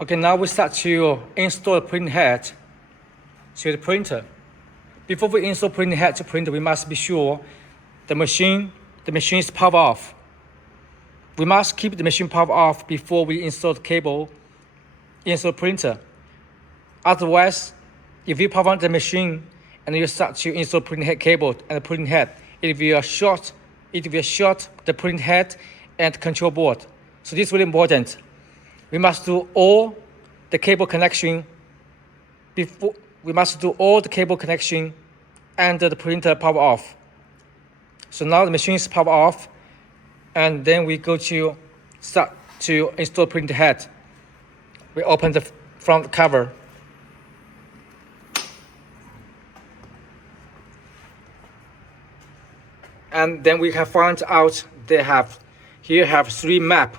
Okay, now we start to install the print head to the printer. Before we install print head to printer, we must be sure the machine is powered off. We must keep the machine powered off before we install the cable, install printer. Otherwise, if you power on the machine and you start to install print head cable and the print head, it will short the print head and control board. So this is really important. We must do all the cable connection before. We must do all the cable connection and the printer power off. So now the machine is power off, and then we go to start to install print head. We open the front cover. And then we have found out they have 3 maps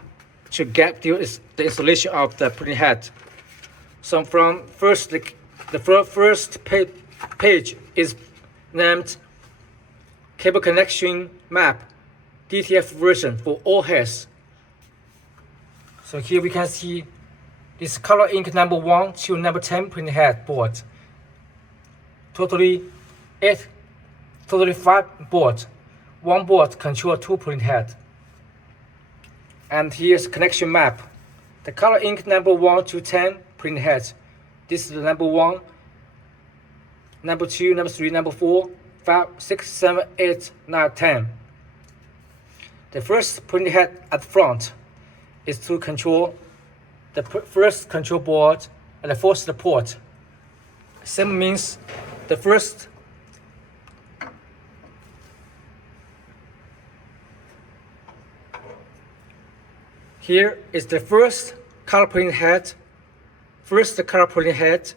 to get the installation of the print head. So from first, the first page is named Cable Connection Map, DTF version for all heads. So here we can see this color ink number 1 to number 10 print head board. Totally 5 board. 1 board control 2 print head. And here's connection map. The color ink number 1 to 10 print head. This is the number 1, number 2, number 3, number 4, 5, 6, 7, 8, 9, 10. The first print head at the front is to control the first control board and the first port. Same means the first here is the first color print head. First the color print head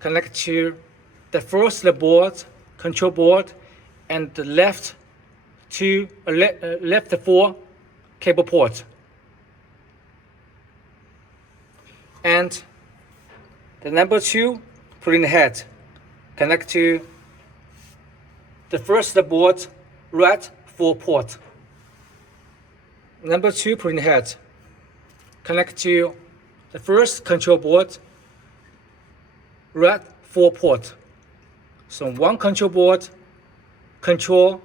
connect to the first board, control board, and the left 4 cable port. And the number 2 print head connect to the first board, right 4 port. Number 2 print head connect to the first control board, right 4 port. So 1 control board control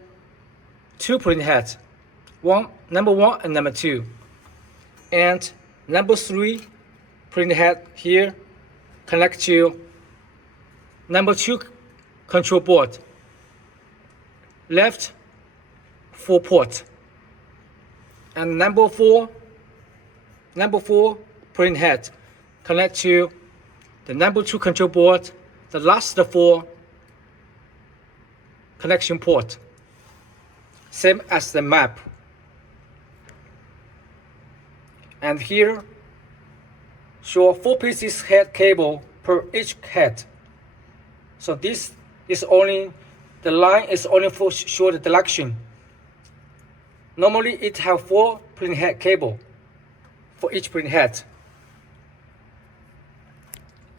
2 print heads, number 1 and number 2. And number 3 print head here connect to number 2 control board, left 4 port. And number 4 print head connect to the number 2 control board, the last 4 connection port. Same as the map. And here show 4 pieces head cable per each head. So this is only, the line is only for show the direction. Normally it have 4 print head cable for each print head.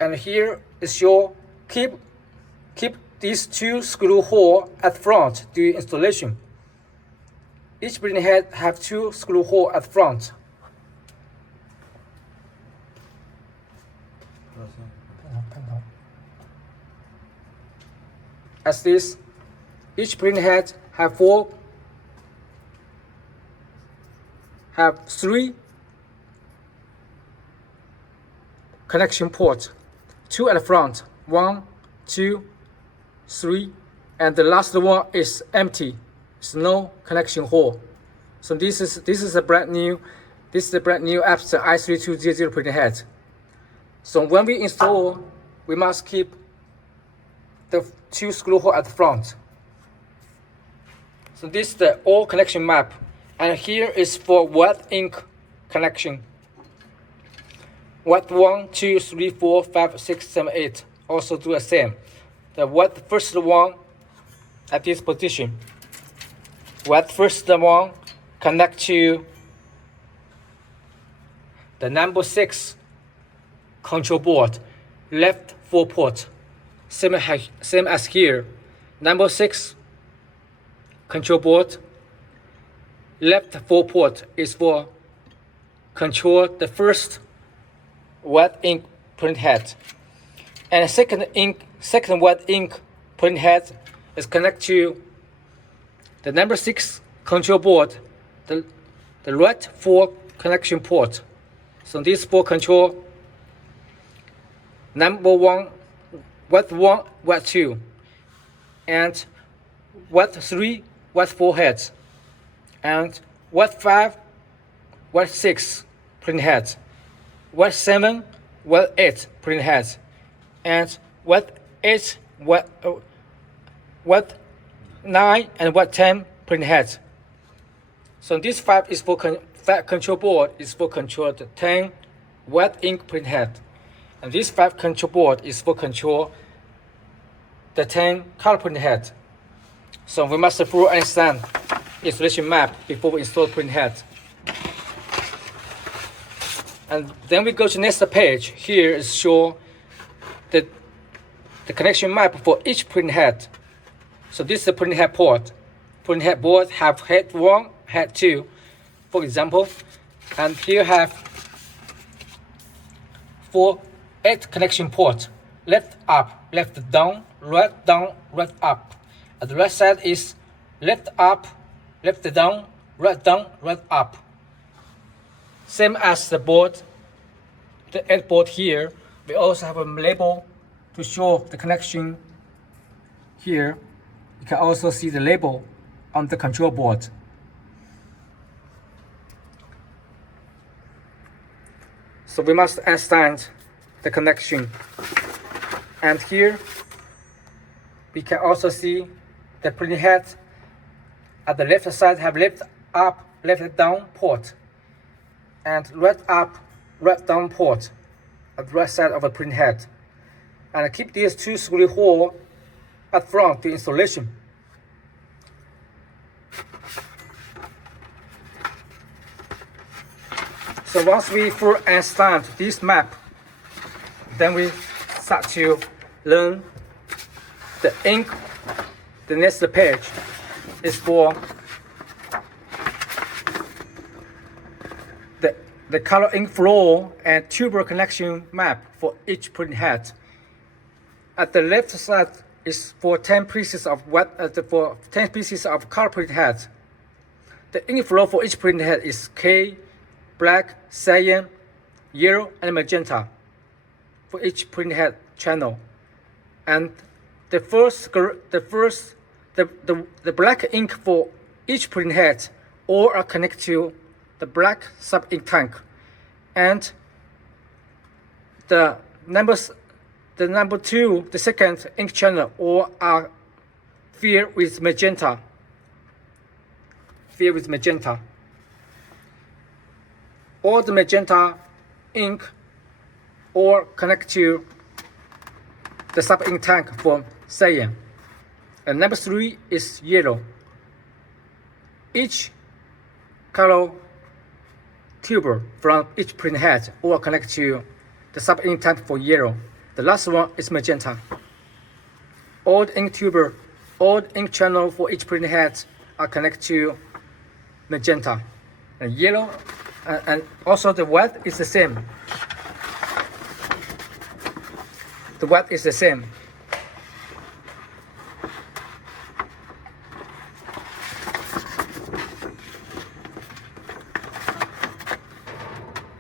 And here is your keep these 2 screw holes at front during installation. Each print head have 2 screw holes at front. As this, each print head have 3 connection ports, 2 at the front, 1, 2, 3, and the last one is empty. There's no connection hole. So this is a brand new Apster i3200 print head. So when we install, we must keep the 2 screw holes at the front. So this is the all connection map, and here is for wet ink connection. Wet 1, 2, 3, 4, 5, 6, 7, 8. Also do the same. The wet first one at this position. Wet first one connect to the number 6 control board, left 4 port. Same as here. Number 6 control board, left 4 port is for control the first wet ink print head. And second wet ink print head is connected to the number 6 control board, the red 4 connection port. So this for control number 1, wet 1, wet 2, and wet 3, wet 4 heads, and wet 5, wet 6 print heads, wet 7, wet 8 print heads, and wet 8, wet 9, and wet 10 print heads. So this 5 is for control board is for control the 10 wet ink print head, and this 5 control board is for control the 10 color print head. So we must fully understand installation map before we install print head. And then we go to next page. Here is show the connection map for each print head. So this is the print head port. Print head board have head 1, head 2, for example, and here have 8 connection ports: left up, left down, right up. And the right side is left up, left down, right up. Same as the board, the end board here. We also have a label to show the connection here. You can also see the label on the control board. So we must understand the connection. And here we can also see the printing head. At the left side have left up, left down port, and right up, right down port at the right side of the print head. And keep these 2 screw holes at front to installation. So once we fully understand this map, then we start to learn the ink. The next page is for the color ink flow and tuber connection map for each print head. At the left side is for 10 pieces of for 10 pieces of color print head. The ink flow for each print head is K, black, cyan, yellow, and magenta for each print head channel. And the black ink for each print head all are connected to the black sub ink tank, and the number 2, the second ink channel, all are filled with magenta. All the magenta ink all connect to the sub ink tank for cyan. And number 3 is yellow. Each color tuber from each print head all connect to the sub ink tank for yellow. The last one is magenta. All the ink tuber, all the ink channel for each print head are connected to magenta. And yellow, and also the white is the same. The white is the same.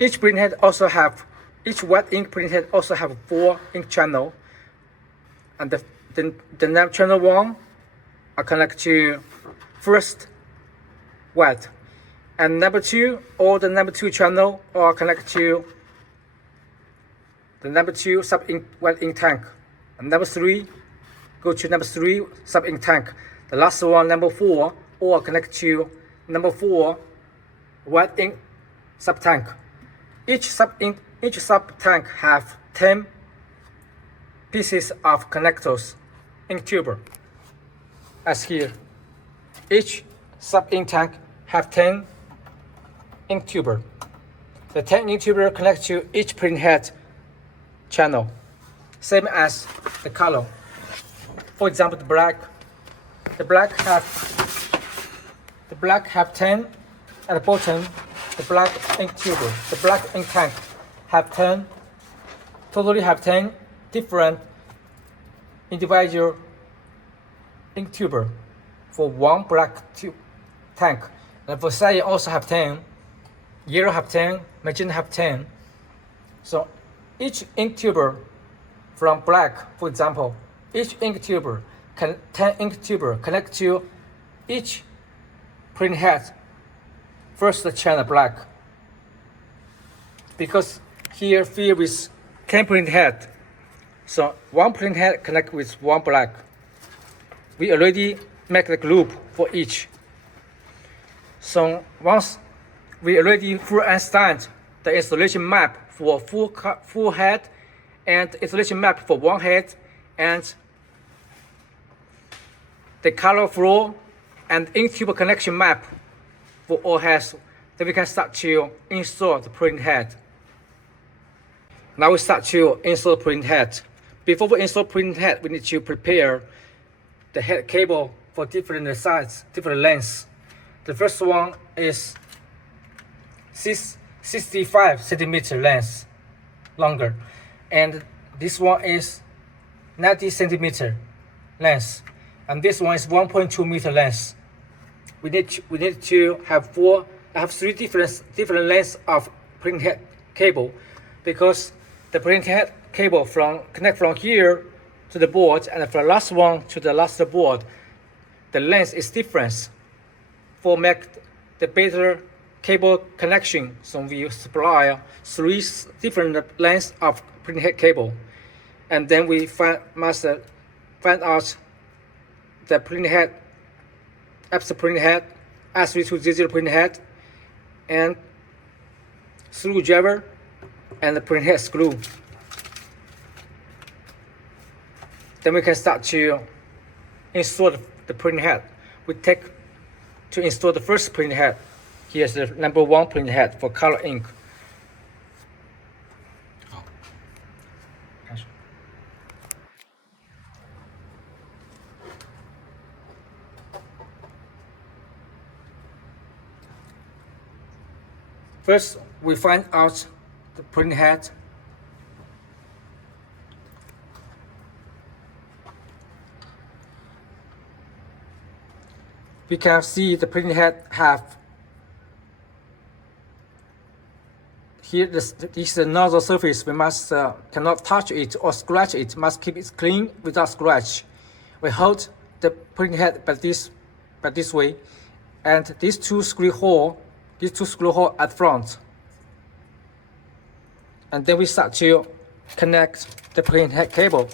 Each print head also have, each white ink print head also have 4 ink channel, and the channel 1 are connected to first white, and number 2, all the number 2 channel are connected to the number 2 sub ink white ink tank, and number 3 go to number 3 sub ink tank. The last one, number 4, all are connected to number 4 white ink sub tank. Each sub tank have 10 pieces of connectors ink tuber. As here, each sub ink tank have 10 ink tuber. The 10 ink tuber connect to each print head channel, same as the color. For example, the black have 10 at the bottom. The black ink tuber, the black ink tank have 10 totally have 10 different individual ink tuber for one black tube tank. And for cyan also have 10, yellow have 10, magenta have 10. So each ink tuber from black, for example, each ink tuber 10 ink tuber connect to each print head. First the channel black, because here filled with 10 print head. So one print head connect with one black. We already make the loop for each. So once we already full understand the installation map for full head and installation map for one head and the color flow and ink tuber connection map for all heads, then we can start to install the print head. Now we start to install print head. Before we install print head, we need to prepare the head cable for different sizes, different lengths. The first one is 65 centimeter length, longer, and this one is 90 centimeter length, and this one is 1.2 meter length. We need to have three different lengths of print head cable, because the print head cable connect from here to the board and from the last one to the last board, the length is different. For make the better cable connection, so we supply three different lengths of print head cable, and then we must find out the print head, absent print head, S3200 print head, and screwdriver and the print head screw. Then we can start to install the print head. We take to install the first print head. Here's the number 1 print head for color ink. First, we find out the print head. We can see the print head have here. This is the nozzle surface. We must cannot touch it or scratch it. Must keep it clean without scratch. We hold the print head by this way, and these two screw hole at front, and then we start to connect the print head cable.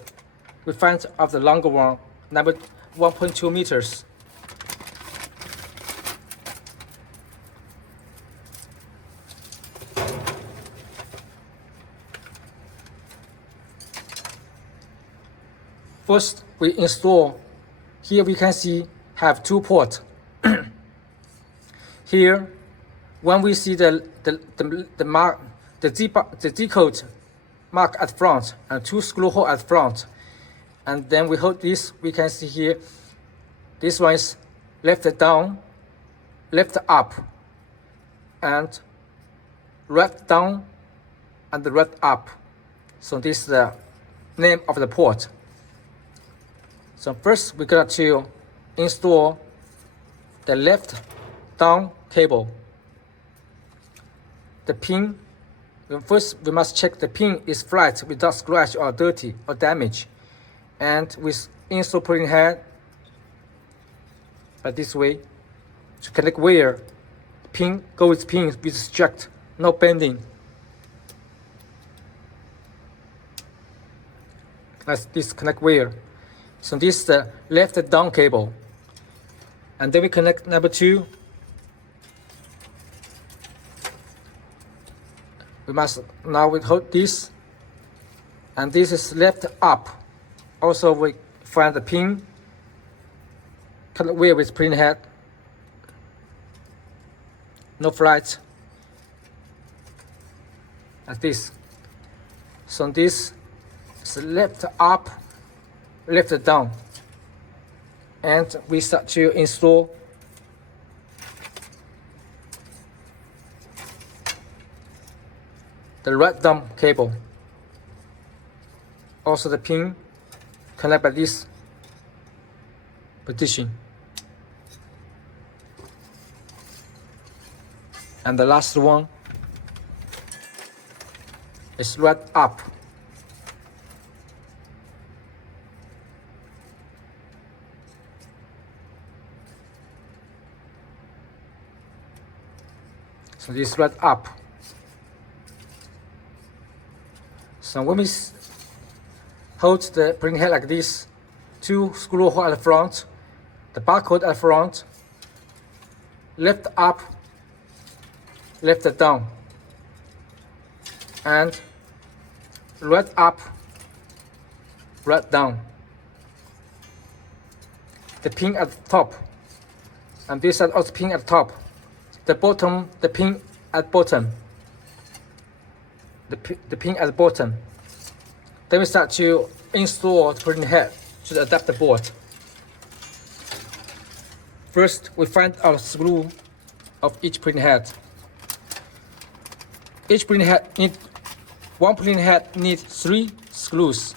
We find of the longer one, number 1.2 meters. First, we install. Here we can see have 2 ports. Here, when we see the mark, the decode mark at front and 2 screw hole at front, and then we hold this. We can see here, this one is left down, left up, and right down, and right up. So this is the name of the port. So first we got to install the left down cable. The pin, first we must check the pin is flat without scratch or dirty or damage. And we install print head by this way to connect wire. Pin go with pin with strict, no bending. Let's disconnect wire. So this is the left down cable. And then we connect number 2. We must now we hold this, and this is left up. Also we find the pin, connect wire with print head. No flight. Like this. So this is left up, left down, and we start to install the right down cable. Also the pin connect by this position. And the last one is right up. So this right up. So when we hold the printing head like this, two screw holes at the front, the barcode at the front, lift up, lift down, and right up, right down. The pin at the top, and this side also pin at the top. The bottom, the pin at bottom. The pin at the bottom. Then we start to install the printing head to the adapter board. First, we find our screw of each printing head. Each printing head one printing head needs 3 screws.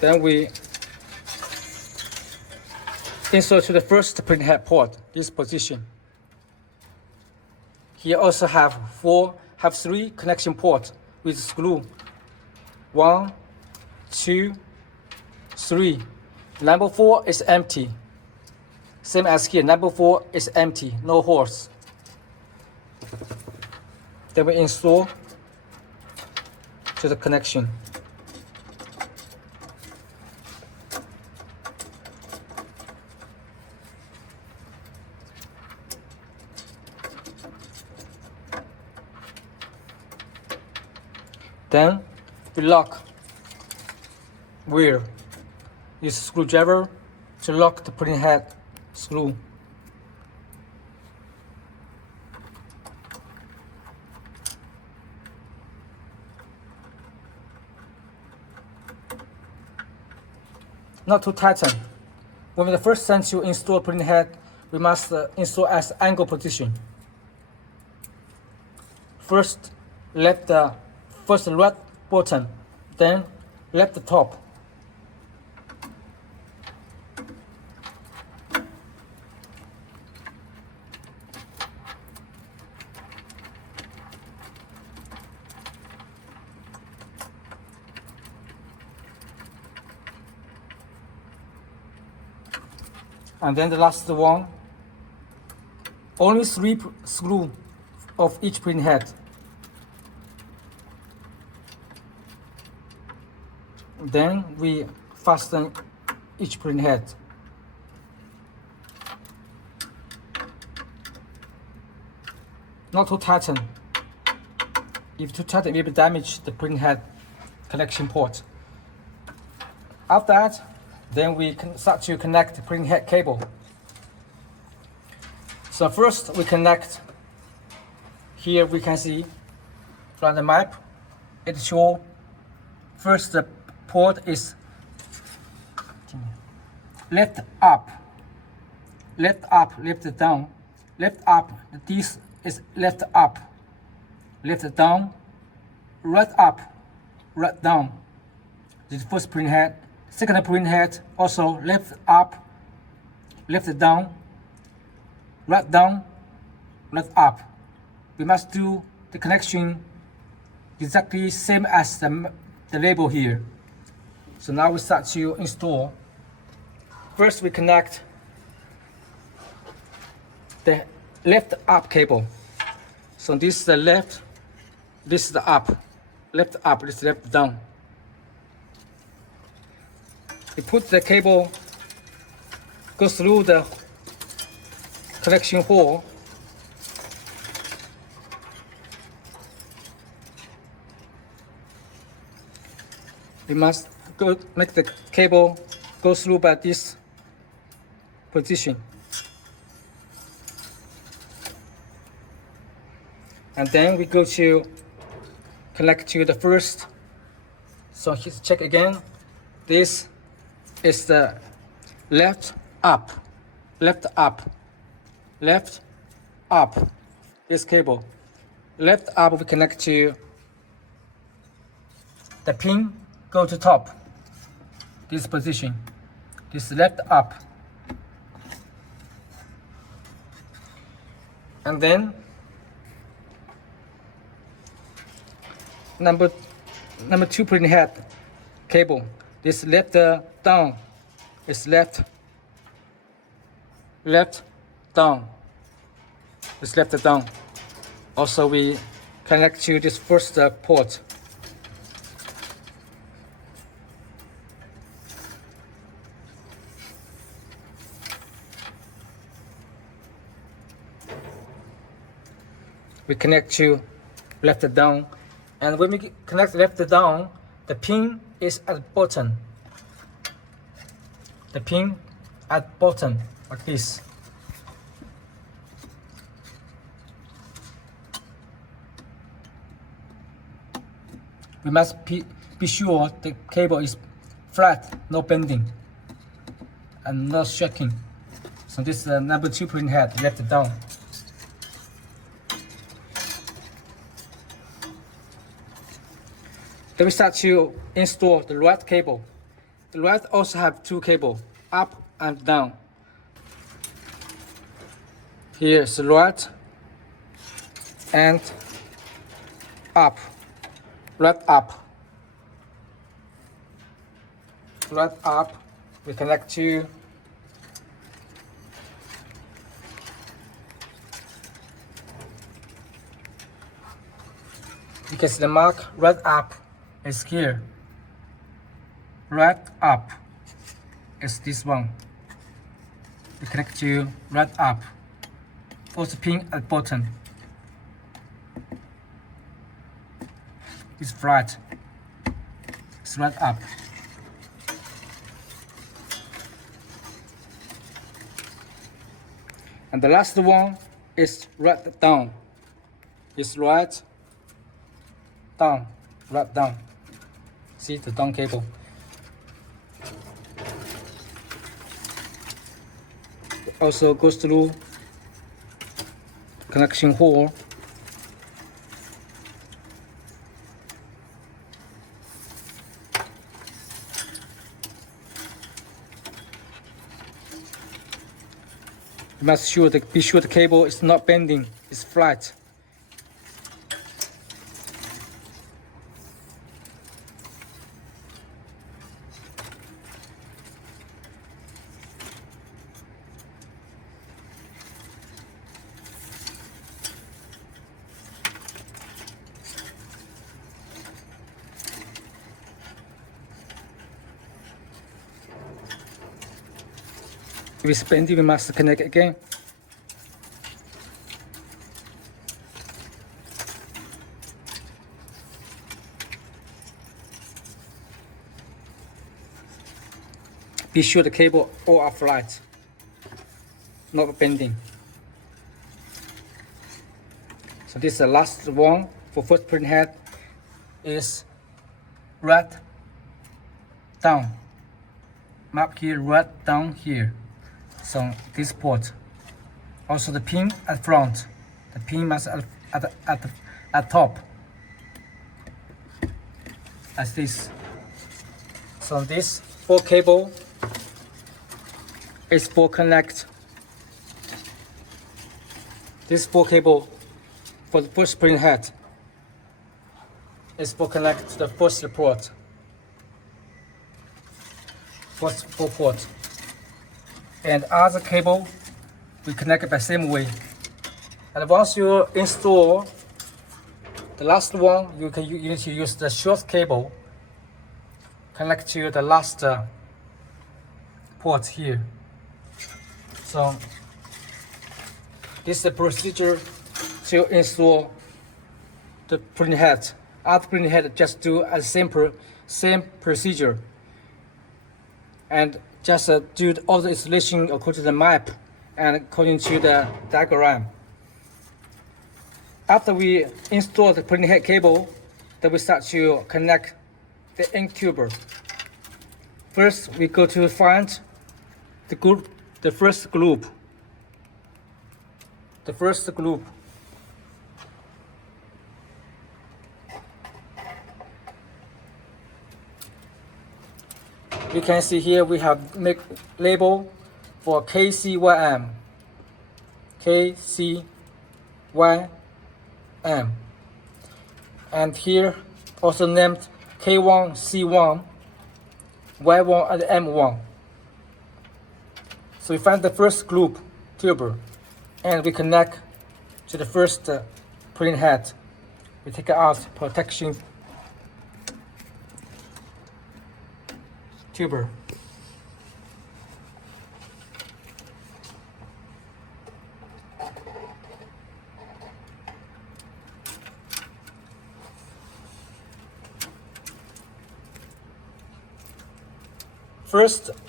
Then we insert to the first printing head port, this position. Here also have 3 connection ports with screw. 1, 2, 3. Number 4 is empty. Same as here, number 4 is empty, no holes. Then we install to the connection. Then we lock where use screwdriver to lock the printing head screw. Not too tighten. When we first time to install printing head, we must install as angle position. First, let the right bottom, then left the top. And then the last one, only 3 screws of each printing head. Then we fasten each printing head. Not too tighten. If too tighten, it will damage the printing head connection port. After that, then we can start to connect the printing head cable. So first we connect. Here we can see from the map, it shows first the port is lift up, lift down, lift up. This is lift up, lift down, right up, right down. This first printing head. Second printing head also lift up, lift down, right up. We must do the connection exactly same as the label here. So now we start to install. First we connect the left up cable. So this is the left, this is the up, left up, this is left down. We put the cable, go through the connection hole. We must make the cable go through by this position. And then we go to connect to the first. So let's check again. This is the left up. This cable. Left up we connect to the pin, go to top. This position. This left up. And then number 2 printing head cable. This left down is left down. It's left down. Also we connect to this first port. We connect to left down, and when we connect left down, the pin is at the bottom. The pin at bottom like this. We must be sure the cable is flat, no bending, and not shaking. So this is the number 2 pin head left down. Then we start to install the right cable. The right also have 2 cables, up and down. Here is the right and up. Right up. We connect to because the mark right up is here. Right up is this one. We connect to right up. Also pin at bottom. It's flat. It's right up. And the last one is right down. It's right down. See the down cable. It also goes through connection hole. You must be sure the cable is not bending, it's flat. If it's bendy, we must connect again. Be sure the cable all are flat, not bending. So this is the last one for first print head is right down. Mark here, right down here. So this port. Also the pin at front. The pin must at top. As this. So this 4 cable is for connect. This 4 cable for the first print head is for connect to the first port. First 4 port. And other cable we connect it by same way. And once you install the last one, you need to use the short cable connect to the last port here. So this is the procedure to install the printing head. Other printing head just do a same procedure. And just do all the installation according to the map and according to the diagram. After we install the printing head cable, then we start to connect the ink tuber. First, we go to find the first group. You can see here we have make label for KCYM. And here also named K1, C1, Y1 and M1. So we find the first group tuber and we connect to the first printing head. We take out protection tuber.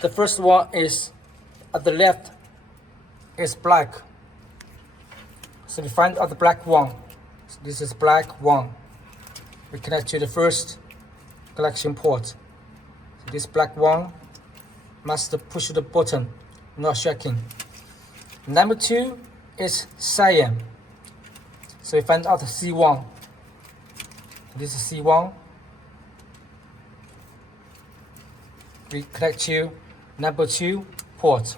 The first one is at the left is black. So we find out the black one. So this is black one. We connect to the first collection port. So this black one must push the button, not shaking. Number 2 is cyan. So we find out the C1. This is C1. We connect to number 2 port.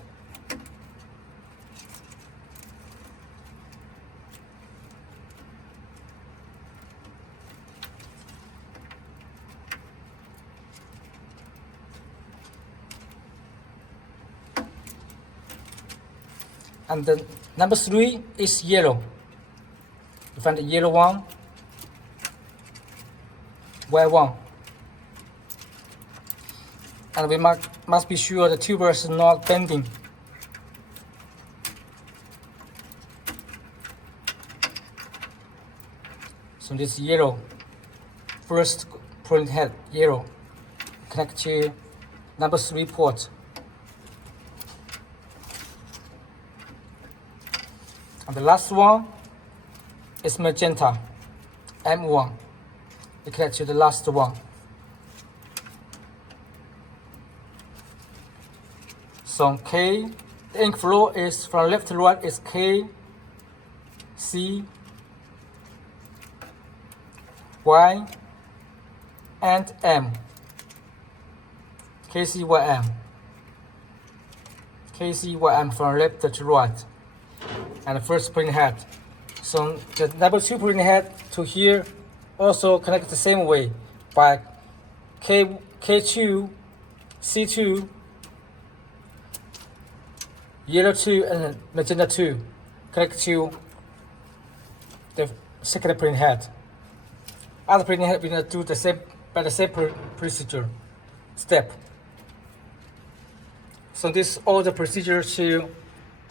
And the number 3 is yellow. You find the yellow one, Y1. And we must be sure the tuber is not bending. So this yellow, first print head, yellow, connect to number 3 port. And the last one is magenta, M1. We connect to the last one. So K, the ink flow is from left to right is K, C, Y, and M. KCYM. KCYM from left to right. And the first printing head. So the number 2 printing head to here also connect the same way by K2, C2, yellow 2 and magenta 2 connect to the second printing head. Other printing head we going to do the same by the same procedure step. So this is all the procedure to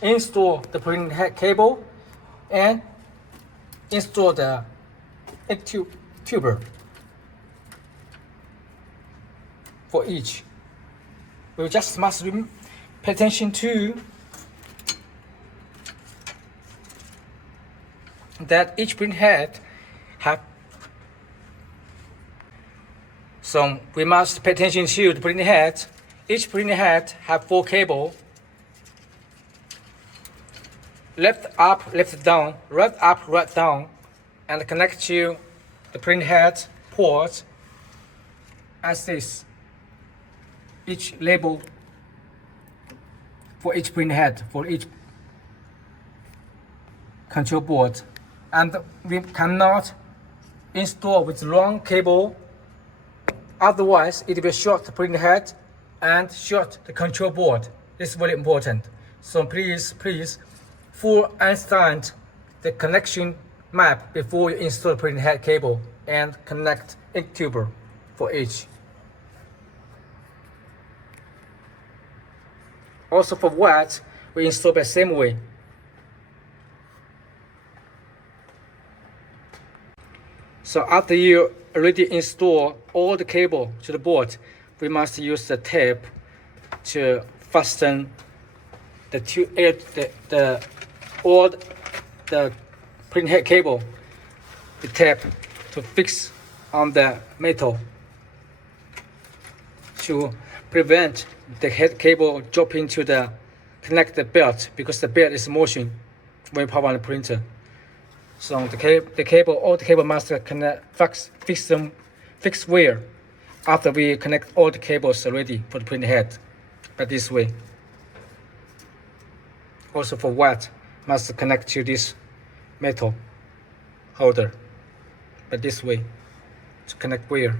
install the printing head cable and install the ink tuber for each. We just must pay attention to that each print head have. So we must pay attention to the printing head. Each printing head have 4 cable. Left up, left down, right up, right down, and connect to the print head port as this. Each label for each print head, for each control board. And we cannot install with long cable, otherwise it will short the print head and short the control board. This is very important. So please full understand the connection map before you install printing head cable and connect ink tuber for each. Also for white, we install the same way. So after you already install all the cable to the board, we must use the tape to fasten the old print head cable with tape to fix on the metal to prevent the head cable dropping to the connect the belt, because the belt is motion when power on the printer. So all the cable must connect, fix where after we connect all the cables already for the print head, by this way. Also for watt, must connect to this metal holder by this way to connect where.